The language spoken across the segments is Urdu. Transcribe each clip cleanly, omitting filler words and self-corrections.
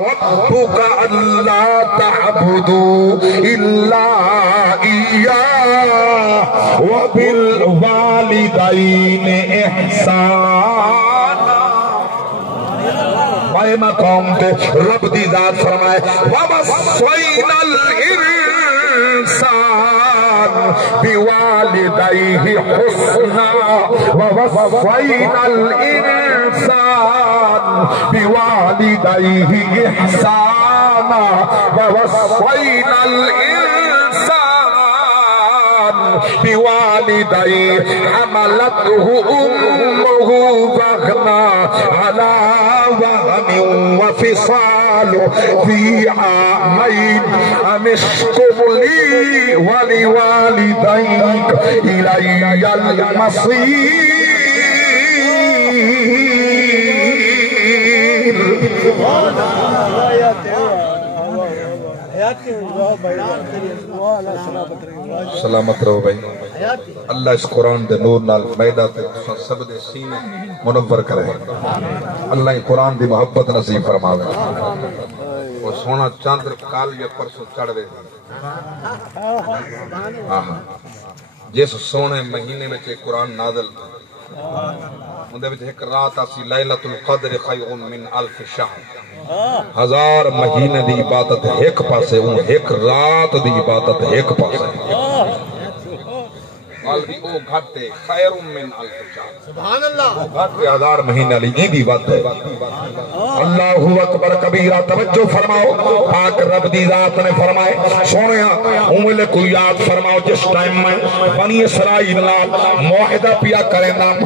ربك ألا تعبدوا إلا إياه وبالوالدين إحسانا میں مقام تے رب دی ذات فرمائے وَوَصَّيْنَا الْإِنسَانَ بِوَالِدَيْهِ حُسْنًا وَوَصَّيْنَا الْإِنسَانَ بِوَالِدَيْهِ إِحْسَانًا وَوَصَّيْنَا الْإِنسَانَ بِوَالِدَيْهِ حَمَلَتْهُ أُمُّهُ وَهْنًا عَلَى وهن وفصاله في عامين أن اشكر لي ولوالديك إلي المصير. سلامت رہو بھائی. اللہ اس قرآن دے نور نال میدہ تے سب دے سینے منور کرے. اللہ قرآن دی محبت نصیب فرماوے. وہ سونا چاندر کال یا پرسوں چڑھ گئے جس سونے مہینے میں قرآن نازل اندے وچ ایک رات آسی لیلۃ القدر خیر من الف شہر. 1000 مہینے دی عبادت ایک پاسے ہوں، ایک رات دی عبادت ایک پاسے. قلبی او گھٹے خیر من الف شہر. سبحان اللہ. گھٹے 1000 مہینے لی دی بات ہے. اللہ اکبر کبیرہ. توجہ فرماؤ. پاک رب دی ذات نے فرمائے سونیا امولے کو یاد فرماؤ جس ٹائم میں بنی اسرائیل نال معاہدہ پیا کرے نام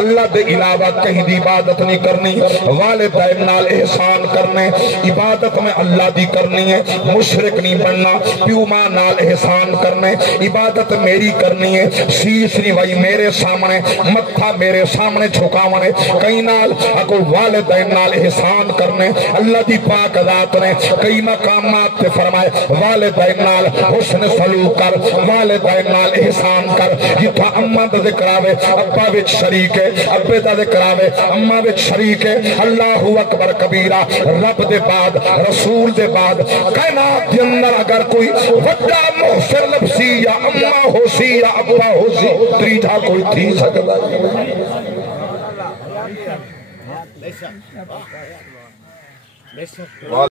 اللہ دے علاوہ کہیں دی عبادت نہیں کرنی، والدین نال احسان کرنے، عبادت میں اللہ دی کرنی ہے، مشرک نہیں بننا، پیو ماں نال احسان کرنے، عبادت میری کرنی ہے، شیش نہیں بھائی میرے سامنے، متھا میرے سامنے چھکاونے، کئی نال اکو والدین نال احسان کرنے. اللہ دی پاک ذات نے کئی مقامات تے فرمائے والدین نال حسن سلوک کر، والدین نال احسان کر. جتھا اماں دا ذکر آوے ابا وچ شریک ہے، ابے دا ذکر آوے اماں وچ شریک ہے. اللہ اکبر کبیرہ. رب دے بعد رسول دے بعد کائنات دے اندر اگر کوئی وڈا محسن لفظی یا اماں ہو سی یا ابا ہو سی تریجا کوئی تھی سکتا ہے.